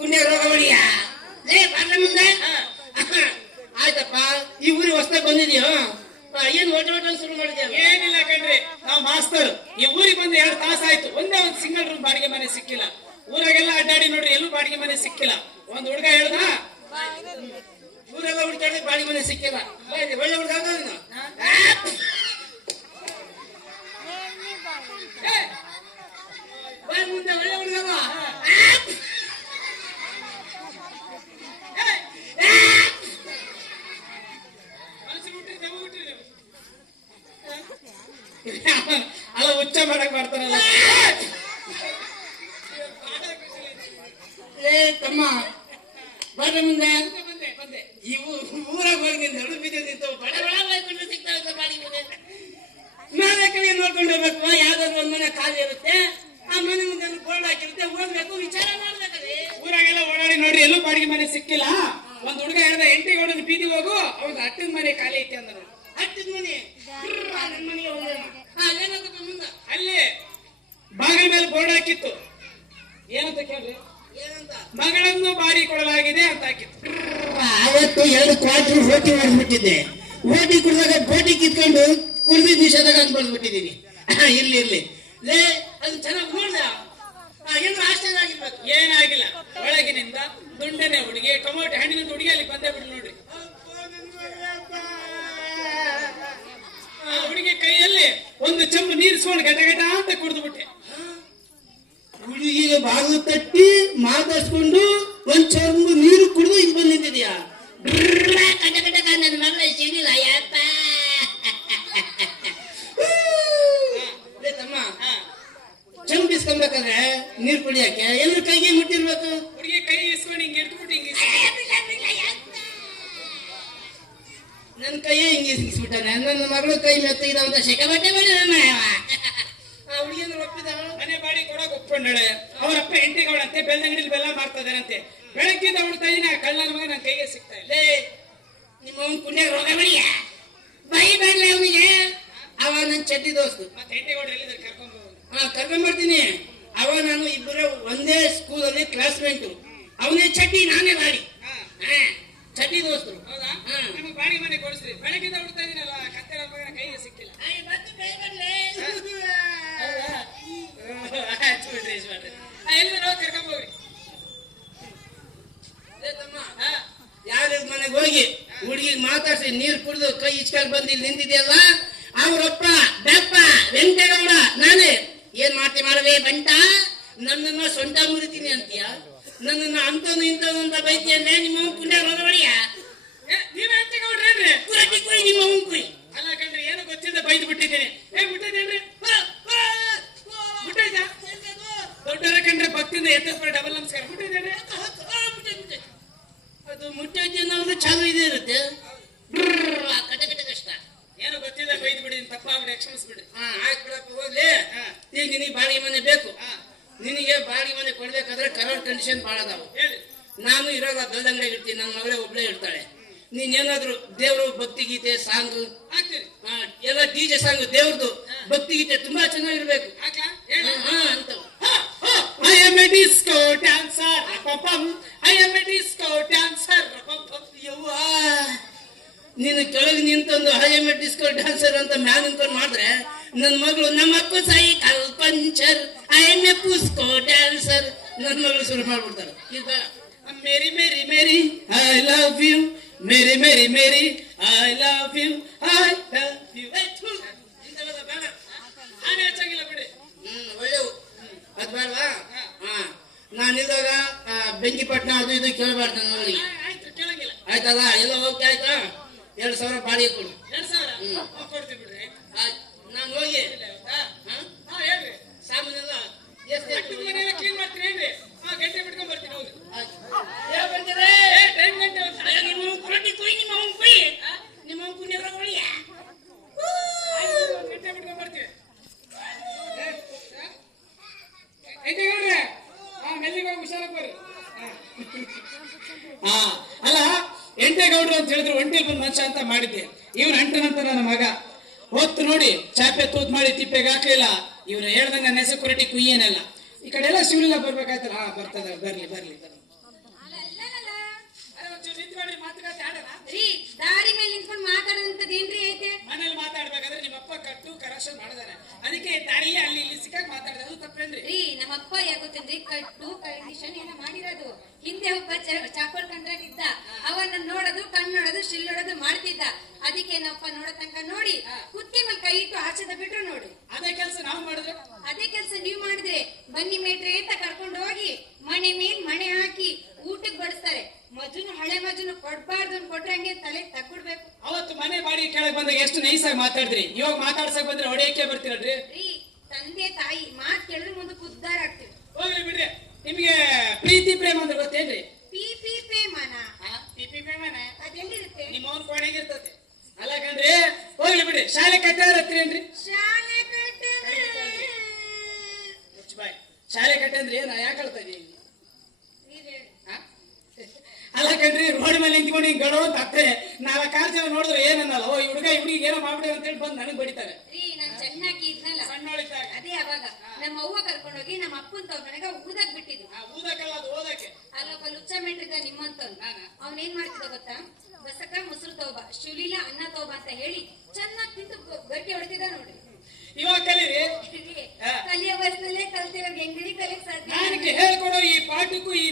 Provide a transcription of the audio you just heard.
ಕುಂಡೆ ರೋಗ ಬಡಿಯ ಲೇ ಬಾರ್ಲ ಮುಂದೆ ಆಯ್ತಪ್ಪ. ಈ ಊರಿಗೆ ಹೊಸದಾಗಿ ಬಂದಿದ್ಯೋ ಏನ್ ಹೋಟೆಲ್ ಶುರು ಮಾಡಿದ್ಯಾ? ಏನಿಲ್ಲ ಕಣ್ರಿ, ನಾವು ಮಾಸ್ತರ್. ಈ ಊರಿಗೆ ಬಂದು 2 ತಾಸ ಆಯ್ತು, ಒಂದೇ ಒಂದು ಸಿಂಗಲ್ ರೂಮ್ ಬಾಡಿಗೆ ಮನೆ ಸಿಕ್ಕಿಲ್ಲ. ಊರಾಗೆಲ್ಲ ಅಡ್ಡಾಡಿ ನೋಡ್ರಿ, ಎಲ್ಲೂ ಬಾಡಿಗೆ ಮನೆ ಸಿಕ್ಕಿಲ್ಲ. ಒಂದ್ ಹುಡುಗ ಹೇಳ್ದ, ಊರೆಲ್ಲ ಹುಡುಕಾಡಿದ್ರೆ ಬಾಡಿಗೆ ಮನೆ ಸಿಕ್ಕಿಲ್ಲ. ಒಳ್ಳೆ ಹುಡುಗ ಮುಂದೆ ಒಳ್ಳೆ ಹುಡುಗವ ಅಲ್ಲ ಉಚ್ಚ ಮಾಡಕ್ ಮಾಡ್ತಾರಲ್ಲ. ತಮ್ಮ ಬರ್ರಿ ಮುಂದೆ. ಬಂದೆ ಈ ಊರಾಗ ಹೋಗಿ ನಡು ಬಿದ್ದು ನಿಂತು ಬಡ ಬಡ ಬೈಕೊಂಡು ಸಿಗ್ತಾವೆ ಬಾಡಿಗೆ ಮನೆ. ನಾಳೆ ಕಡೆ ನೋಡ್ಕೊಂಡು ಹೋಗ್ಬೇಕು. ಯಾವ್ದಾದ್ರು ಒಂದ್ ಮನೆ ಖಾಲಿ ಇರುತ್ತೆ, ಆ ಮನೆ ಮುಂದೆ ಬೋರ್ಡ್ ಹಾಕಿರುತ್ತೆ, ಹೋಗ್ಬೇಕು, ವಿಚಾರ ಮಾಡ್ಬೇಕಲ್ಲಿ. ಊರಾಗೆಲ್ಲ ಓಡಾಡಿ ನೋಡ್ರಿ, ಎಲ್ಲೂ ಬಾಡಿಗೆ ಮನೆ ಸಿಕ್ಕಿಲ್ಲ. ಒಂದ್ ಹುಡುಗ ಹೇಳ್ದ, ಎಂಟಿಗೌಡನ ಬೀದಿಗೆ ಹೋಗು, ಅವ್ನ ಅಟ್ಟದ ಮನೆ ಖಾಲಿ ಐತಿ ಅಂದ್ರು. ಹಟ್ಟಿದ ಮನೆ ನನ್ನ ಮನೆಗೆ ಹೋಗೋಣ. ಏನಂತಪ್ಪ ಮುಂದ? ಅಲ್ಲಿ ಬಾಗಿಲ ಮೇಲೆ ಬೋರ್ಡ್ ಹಾಕಿತ್ತು. ಏನಂತ ಕೇಳ್ರಿ? ಏನಂತ? ಮಗಳನ್ನು ಬಾಡಿ ಕೊಡಲಾಗಿದೆ ಅಂತ ಹಾಕಿತ್ತು. ಅವತ್ತು 2 ಕ್ವಾರ್ಟರ್ ರೋಟಿ ಮಾಡಿಬಿಟ್ಟಿದ್ದೆ. ರೋಟಿ ಕುಡಿದಾಗ ಬೋಟಿ ಕಿತ್ಕೊಂಡು ಕುಡಿದ ನಿಷೇಧಾಗ ಅನ್ಕೊಂಡ್ಬಿಟ್ಟಿದ್ದೀನಿ. ಇರ್ಲಿ ಲೇ, ಅದು ಚೆನ್ನಾಗಿ ನೋಡ್ದ. ಏನು ಆಶ್ಚರ್ಯ ಆಗಿರ್ಬೇಕು. ಏನಾಗಿಲ್ಲ, ಒಳಗಿನಿಂದ ದುಂಡನೆ ಹುಡುಗಿ, ಟೊಮೊಟೊ ಹಣ್ಣಿನ ಹುಡುಗಿ ಅಲ್ಲಿ ಬಂದೇ ಬಿಡು ನೋಡ್ರಿ. ಹುಡುಗಿ ಕೈಯಲ್ಲಿ ಒಂದು ಚೆಂಬು ನೀರಿಸ್ಕೊಂಡು ಗಟ ಗಟ ಅಂತ ಕುಡಿದು ಬಿಟ್ಟೆ. ಹುಡುಗಿಗೆ ಬಾಗಿಲು ತಟ್ಟಿ ಮಾತಾಡ್ಸ್ಕೊಂಡು ಒಂದ್ ಚೆಂಬು ನೀರು ಕುಡಿದು ಇದು ಬಂದಿದ್ಯಾ? ಕಟ ಕಟ ನನ್ನ ಮಗಳ ಸಿಗಿಲ್ಲ ಯಪ್ಪ. ತಮ್ಮ, ಚೆಂಬು ಇಸ್ಕೊಬೇಕಾದ್ರೆ ನೀರು ಕುಡಿಯಕ್ಕೆ ಎಲ್ಲರ ಕೈಗೆ ಮುಟ್ಟಿರ್ಬೇಕು. ಹುಡುಗಿ ಕೈ ಇಸ್ಕೊಂಡು ಹಿಂಗೆ ಇಟ್ಬಿಟ್ಟು ಹಿಂಗೆ ನನ್ನ ಕೈಯೇ ಹಿಂಗೆ ಇಸ್ಬಿಟ್ಟಾನೆ. ನನ್ನ ಮಗಳು ಕೈ ಮೆತ್ತಗಿದ ಅಂತ ಶೆಕೆ ಬಟ್ಟೆ ಮಾಡಿ ಹುಡುಗಿಯನ್ನು ಒಪ್ಪಿದ. ಮನೆ ಬಾಡಿ ಕೊಡಕ್ ಒಪ್ಕೊಂಡಳೆ. ಅವರಪ್ಪ ಎಂಟಿಗೌಡಂತೆ ಬೆಳ್ದಂಗಡಿಲಿ ಬೆಲ್ಲ ಮಾಡ್ತಾ ಇದಾರಂತೆ. ಬೆಳಗ್ಗಿಂದ ಅವಳು ಕೈನ ಕಳ್ಳನ ಮಗ ನನ್ನ ಕೈಗೆ ಸಿಗ್ತಾ ಇಲ್ಲ. ನಿಮ್ಮ ಅವ್ನ ಪುಣ್ಯ ರೋಗ ಬಳಿಯ ಬೈ ಬೇಡ ಅವನಿಗೆ. ಅವ ನನ್ನ ಚಡ್ಡಿ ದೋಸ್ತು. ಮತ್ತೆ ಎಂಟಿಗೌಡ ಎಲ್ಲಿದ್ದಾರೆ? ಕರ್ಕೊಂಡ್ ಬರ್ತೀನಿ. ಅವ ನಾನು ಇಬ್ಬರು ಒಂದೇ ಸ್ಕೂಲಲ್ಲಿ ಕ್ಲಾಸ್ಮೇಟು. ಅವನೇ ಚಡ್ಡಿ, ನಾನೇ ಬಾಡಿ. ಚಡ್ಡಿ ದೋಸ್ತರು. ಹೌದಾ? ನಮಗೆ ಬಾಡಿ ಮನೆ ಕೊಡಿಸ್ರಿ. ಬೆಳಗ್ಗಿಂದ ಹುಡ್ತಾ ಇದೀನಲ್ಲ, ಕತ್ತೆ ಮಗನ ಕೈಗೆ ಸಿಕ್ಕಿಲ್ಲ. ಎಲ್ಲರೂ ಕರ್ಕೊಂಡ್ ಹೋಗ್ರಿ. ಯಾರ ಮನೆಗೆ ಹೋಗಿ ಹುಡುಗಿಗೆ ಮಾತಾಡ್ಸಿ ನೀರು ಕುಡಿದು ಕೈ ಇಚ್ಕೊಂಡು ಬಂದು ಇಲ್ಲಿ ನಿಂತಿದೆಯಲ್ಲ, ಅವರಪ್ಪ ಬೆಪ್ಪ ವೆಂಕಟೇಗೌಡ ನಾನೇ. ಏನ್ ಮಾತೆ ಮಾಡವೇ ಬಂಟ? ನನ್ನನ್ನ ಸೊಂಟ ಮುರಿತೀನಿ ಅಂತೀಯ? ನನ್ನನ್ನ ಅಂತವನು ಇಂಥವನು ಅಂತ ಬೈತಿ ಅಂದ್ರೆ ನಿಮ್ಮ ಪುಣ್ಯ ರೋಗ ಬಳಿಯ. ನೀವೇ ಎಂಟಿಗೌಡ್ರೇನ್ರಿ? ಕುರಟಿ ಕುಯ್ ನಿಮ್ಮ ಅವನ್ ಕುಯ್. ಅಲ್ಲ ಕಣ್ರಿ, ಏನು ಗೊತ್ತಿದ್ದ ಬೈದು ಬಿಟ್ಟಿದ್ದೀನಿ. ಬಿಟ್ಟಿದ್ದೇನ್ರಿ? ಬಿಟ್ಟೈತಾ? ದೊಡ್ಡರ ಕಂಡ್ರೆ ಭಕ್ತಿಯಿಂದ ಎತ್ತಿಸ್ಬಿಟ್ಟು ಡಬಲ್ ನಮಸ್ಕಾರ. ಬಿಟ್ಟಿದ್ದೇನೆ. ಅದು ಮುಟ್ಟೈತಿ ಅನ್ನೋದು ಚಾಲು ಇದೆ ಇರುತ್ತೆ. ಕಟ ಕಟ ಕಷ್ಟ. ಏನು ಗೊತ್ತಿದೆ ಬೈದು ಬಿಡಿ, ತಪ್ಪಾಗ್ಬಿಡಿ, ಕ್ಷಮಿಸ್ಬಿಡಿ. ಆಯ್ತು ಬಿಡಪ್ಪ, ಹೋಗ್ಲಿ. ಈಗ ನಿನಗೆ ಬಾಡಿಗೆ ಮನೆ ಬೇಕು. ನಿನಗೆ ಬಾಡಿಗೆ ಮನೆ ಕೊಡ್ಬೇಕಾದ್ರೆ ಕರೆಂಟ್ ಕಂಡೀಷನ್ ಭಾಳ ಅದಾವ. ಹೇಳಿ. ನಾನು ಇರೋದ ದೊಡ್ಡಂಗಡಿಗೆ ಇರ್ತೀನಿ, ನನ್ನ ಮಗಳೇ ಒಬ್ಳೇ ಇರ್ತಾಳೆ. ನೀನೇನಾದ್ರು ದೇವ್ರು ಭಕ್ತಿ ಗೀತೆ ಸಾಂಗ್ ಹಾಕ್ತೀರಿ? ಎಲ್ಲ DJ ಸಾಂಗ್ ದೇವ್ರದ್ದು ಭಕ್ತಿ ಗೀತೆ ತುಂಬಾ ಚೆನ್ನಾಗಿರ್ಬೇಕು ಅಂತ. I am a disco dancer, I am a disco dancer. ಯವ್ವ, ನೀನು ಕೆಳಗೆ ನಿಂತೊಂದು ಹೈಎಮ್ ಡಿಸ್ಕೋ ಡ್ಯಾನ್ಸರ್ ಅಂತ ಮ್ಯಾನ್ ನಿಂತ್ಕೊಂಡು ಮಾಡಿದ್ರೆ ನನ್ನ ಮಗಳು ನಮ್ಮ ಅಪ್ಪ cycle puncture I am a ಪುಸ್ಕೋ ಡ್ಯಾನ್ಸರ್ ನನ್ನ ಮಗಳು ಶುರು ಮಾಡ್ಬಿಡ್ತಾರೆ. ಈಗ Mary Mary Mary I love you, Mary Mary Mary I love you, I love you. ಇಂಥವೆಲ್ಲ ಬೇಡ, ಆನೆ ಹಚ್ಚಂಗಿಲ್ಲ ಬಿಡಿ. ಒಳ್ಳೆವು ಅದು ಬೇಡವಾ? ನಾನಿದ್ದಾಗ ಬೆಂಕಿಪಟ್ಟಣ ಅದು ಇದು ಕೇಳಬಾರ್ದು ನನ್ನ ಮಗಳಿಗೆ. ಆಯ್ತು, ಕೇಳಂಗಿಲ್ಲ. ಆಯ್ತಲ್ಲ, ಎಲ್ಲ ಹೋಗ್ತಾ ಆಯ್ತಾ? 2,000 ಬಾಡಿಗೆ ಕೊಡು. 2,000 ಕೊಡ್ತೀವಿ ಬಿಡ್ರಿ. ನಾನು ಹೋಗಿ ಹೇಳ್ರಿ. ಸಾಮಾನೆಲ್ಲ ಅಟ್ಟದ ಮನೆಯೆಲ್ಲ ಕ್ಲೀನ್ ಮಾಡ್ತೀನಿ ಹೇಳ್ರಿ. ಗಂಟೆ ಬಿಟ್ಕೊಂಡ್ ಬರ್ತೀನಿ. ಹೋಗಿ ಟೈಮ್ ಗಂಟೆ ಗಂಟೆ ಬಿಟ್ಕೊಂಡ್ ಬರ್ತೀವಿ. ಮೆಲ್ಲಿಗೆ ಹೋಗಿ ಹುಷಾರಾಗಿ ಬರ್ರಿ. ಅಲ್ಲ, ಎಂಟೇಗೌಡ್ರು ಅಂತ ಹೇಳಿದ್ರು ಒಂಟಿ ಬಂದ್ ಮನುಷ್ಯ ಅಂತ ಮಾಡಿದ್ದೆ. ಇವ್ನ ಅಂಟನಂತ ನನ್ನ ಮಗ ಹೊತ್ತು ನೋಡಿ ಚಾಪೆ ತೂತ್ ಮಾಡಿ ತಿಪ್ಪೆಗೆ ಹಾಕ್ಲಿಲ್ಲ. ಇವ್ರು ಹೇಳ್ದಂಗ ನೆಸೆ ಕುರಟಿ ಕುಯ್ಯೇನಲ್ಲ. ಈ ಕಡೆ ಎಲ್ಲ ಶಿವಲಿಲ್ಲ ಬರ್ಬೇಕಾಯ್ತಲ್ಲ. ಬರ್ತದ, ಬರ್ಲಿ ಬರ್ಲಿ. ಅಂತದೇನ್ರಿ ಐತೆ? ಮನೇಲಿ ಮಾತಾಡ್ಬೇಕಾದ್ರೆ ನಿಮ್ಮಪ್ಪ ಕಟ್ಟು ಕರೆಕ್ಷನ್ ಮಾಡಿದಾನೆ, ಅದಕ್ಕೆ ದಾರಿಯಲ್ಲಿ ಅಲ್ಲಿ ಇಲ್ಲಿ ಸಿಕ್ಕಾಗ ಮಾತಾಡಿದೆ, ಅದು ತಪ್ಪೇನ್ರಿ? ರೀ ನಮ್ಮಪ್ಪ ಯಾಗೊತ್ತೇನ್ರಿ ಕಟ್ಟು ಕಂಡೀಷನ್ ಎಲ್ಲ ಮಾಡಿರೋದು. ಹಿಂದೆ ಒಬ್ಬ ಚಾಪಲ್ ಕಂಡ್ರಾಗಿದ್ದ, ಅವನ್ನ ನೋಡೋದು ಕಣ್ಣು ನೋಡೋದು ಶಿಲ್ಲೋಡೋದು ಮಾಡ್ತಿದ್ದ. ಅದಕ್ಕೆ ನಮ್ಮಪ್ಪ ನೋಡೋ ತನಕ ನೋಡಿ ಕುತ್ತಿ ಮೇಲೆ ಕೈ ಇಟ್ಟು ಆಚೆದ ಬಿಟ್ರು ನೋಡಿ. ಅದೇ ಕೆಲಸ ನಾವು ಮಾಡಿದ್ರೆ? ಅದೇ ಕೆಲಸ ನೀವ್ ಮಾಡಿದ್ರೆ ಬನ್ನಿ ಮೇಟ್ರೆ ಅಂತ ಕರ್ಕೊಂಡು ಹೋಗಿ ಮನೆ ಮೇಲ್ ಮಣೆ ಹಾಕಿ ಊಟಕ್ಕೆ ಬಡಿಸ್ತಾರೆ. ಮಜುನು ಹಳೆ ಮಜುನು ಕೊಡ್ಬಾರ್ದು ಅಂತ ಕೊಟ್ರೆ ಹಂಗೆ ತಲೆ ತಕ್ಬಿಡ್ಬೇಕು. ಅವತ್ತು ಮನೆ ಬಾಡಿಗೆ ಕೆಳಗೆ ಬಂದಾಗ ಎಷ್ಟು ನೈಸಾಗಿ ಮಾತಾಡಿದ್ರಿ, ಇವಾಗ ಮಾತಾಡ್ಸಕ್ ಬಂದ್ರೆ ಹೊಡೆಯಕ್ಕೆ ಬರ್ತೀರಲ್ರಿ? ರೀ ತಂದೆ ತಾಯಿ ಮಾತ್ ಕೇಳಿದ್ರೆ ಮುಂದೆ ಉದ್ದಾರ ಆಗ್ತೀವಿ. ಹೋಗ್ಲಿ ಬಿಡ್ರಿ, ನಿಮ್ಗೆ ಪ್ರೀತಿ ಪ್ರೇಮ ಅಂದ್ರೆ ಗೊತ್ತೇನ್ರಿ? ಪಿ ಪಿ ಪ್ರೇಮನ ಪಿಪಿ ಪ್ರೇಮನೆ ಅದೆಲ್ಲಿರುತ್ತೆ? ನಿಮ್ಮ ಅವ್ನ ಕೋಣೆಗಿರ್ತದೆ. ಅಲ್ಲ ಕಣ್ರಿ, ಹೋಗ್ಲಿ ಬಿಡ್ರಿ. ಶಾಲೆ ಕಟ್ಟಾರ ಹತ್ರೇನ್ರಿ? ಶಾಲೆ ಕಟ್ಟ ಬಾಯ್ ಶಾಲೆ ಕಟ್ಟಂದ್ರಿ ಏನ ಯಾಕೆ ಹೇಳ್ತಾ ಇದೀನಿ? ನೀವ್ ಹೇಳಿ. ಅಲ್ಲ ಕಣ್ರಿ, ರೋಡ್ ಮೇಲೆ ನಿಂತ್ಕೊಂಡು ಹಿಂಗ್ ಗಡೋ ಅಂತ ಆಗ್ತದೆ. 4-6 ಜನ ನೋಡಿದ್ರೆ ಏನನ್ನಲ್ಲ, ಓ ಈ ಹುಡುಗಿಗೆ ಏನೋ ಮಾಡ್ಬಿಡ ಅಂತ ಹೇಳಿ ಬಂದು ನನಗ್ ಬಡಿತಾರೆ. ರೀ ನಾನ್ ಚೆನ್ನಾಗಿ ಇದ್ನಲ್ಲ ಸಣ್ಣೊಳಿದ್ದಾಗ ಅದೇ ಅವಾಗ ನಮ್ಮ ಅವ್ವ ಕರ್ಕೊಂಡೋಗಿ ನಮ್ಮ ಅಪ್ಪನ ತವ್ರನೆಗ ಊದಕ್ ಬಿಟ್ಟಿದ್ದು. ಊದಕ್ಕಲ್ಲ, ಅದು ಓದಕ್ಕೆ. ಅಲ್ಲೊಬ್ಬ ಲುಚ್ಚ ಮೆಟ್ರಿದ ನಿಮ್ಮಂತವ್ನು, ಅವನೇನ್ ಮಾಡ್ತಿದ್ದ ಗೊತ್ತಾ? ಬಸಕ ಮೊಸರು ತೋಬ ಶಿವಲೀಲ ಅನ್ನ ತೋಬ ಅಂತ ಹೇಳಿ ಚೆನ್ನಾಗಿ ತಿಂದು ಗಟ್ಟಿ ಹೊಡಿತಿದ್ದ ನೋಡ್ರಿ. ಇವಾಗ ಕಲೀರಿ. ಕಲಿಯೋ ವಯಸ್ಸಿನಲ್ಲೇ ಕಲ್ತಿರೋ ಹೆಂಗಡಿ ಕಲಿಯಕ್ ಸಾಧ್ಯ? ನಾನು ಹೇಳ್ಕೊಡೋ ಈ ಪಾಠಕ್ಕೂ ಈ